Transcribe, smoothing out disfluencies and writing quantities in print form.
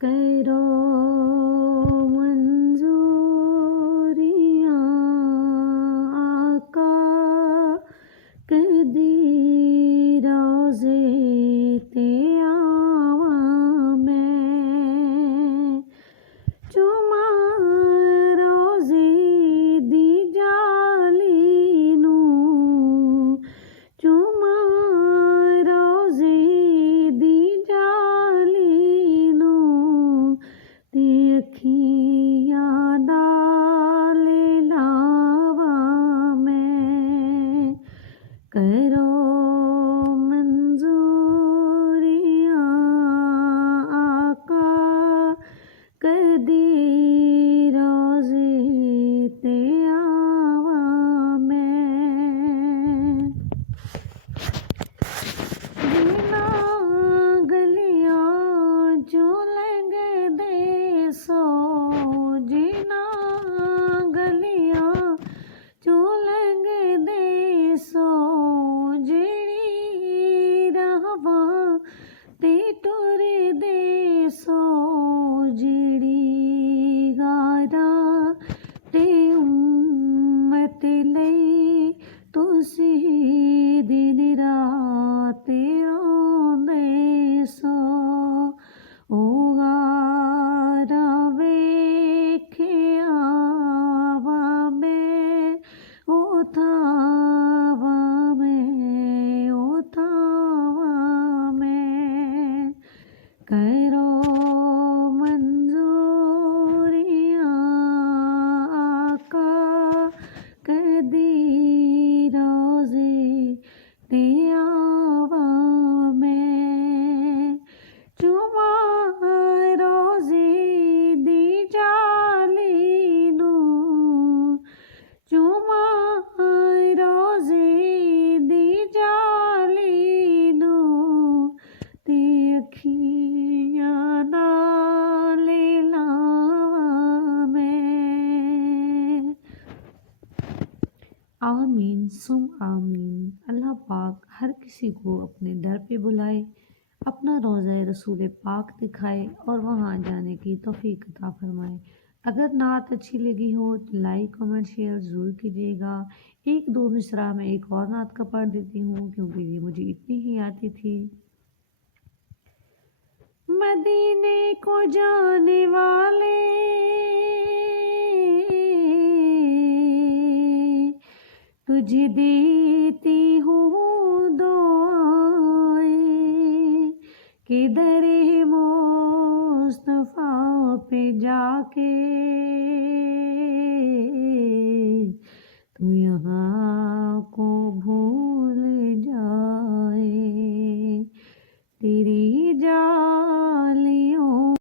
کرو منظوریاں آقا کدی روزے تے آواں میں چوما روزے دی جالی نوں چوما روزے دی جالی نوں تے اکھیاں نال لاواں میں کرو منظوریاں آقا کدی روزے تے آواں میں جنہاں گلیاں چوں لنگدے سو جنہاں گلیاں چوں لنگدے سو جیڑی راہواں تے ٹردے سو جیڑی غاراں تے امت لئی تسی دن رات روندے سو او غاراں ویکھیا وا میں او تھاواں میں کرو منظوریاں آقا کدی روزے تے آواں میں چوما روزے دی جالی نوں چوما روزے دی جالی نوں تے اکھیاں نال لاواں میں آمین سم آمین۔ اللہ پاک ہر کسی کو اپنے در پہ بلائے، اپنا روضہ رسول پاک دکھائے اور وہاں جانے کی توفیق عطا فرمائے۔ اگر نعت اچھی لگی ہو تو لائک کمنٹ شیئر ضرور کیجیے گا۔ ایک دو مصرع میں ایک اور نعت کا پڑھ دیتی ہوں کیونکہ یہ مجھے اتنی ہی آتی تھی۔ مدینے کو جانے والے تجھ دیتی ہوں دعائیں کہ در مصطفیٰ پہ جا کے تو یہاں کو بھول جائے تیری